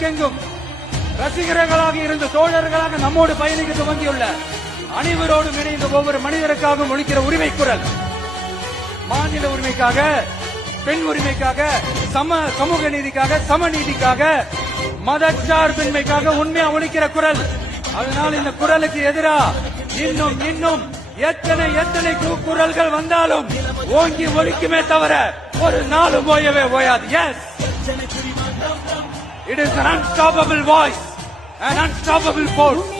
உலகெங்கும் ரசிகர்களாக இருந்து தோழர்களாக நம்மோடு பயணிக்க துவங்கியுள்ள அனைவரோடும் இணைந்த ஒவ்வொரு மனிதருக்காகவும் ஒலிக்கிற உரிமை குரல். மாநில உரிமைக்காக, பெண் உரிமைக்காக, சமூக நீதிக்காக, சமநீதிக்காக, மதச்சார்பின்மைக்காக உண்மையா ஒலிக்கிற குரல். அதனால் இந்த குரலுக்கு எதிரா இன்னும் இன்னும் எத்தனை குரல்கள் வந்தாலும் ஓங்கி ஒலிக்குமே தவிர ஒரு நாளும் ஓயவே ஓயாது. Yes, it is an unstoppable voice, an unstoppable force.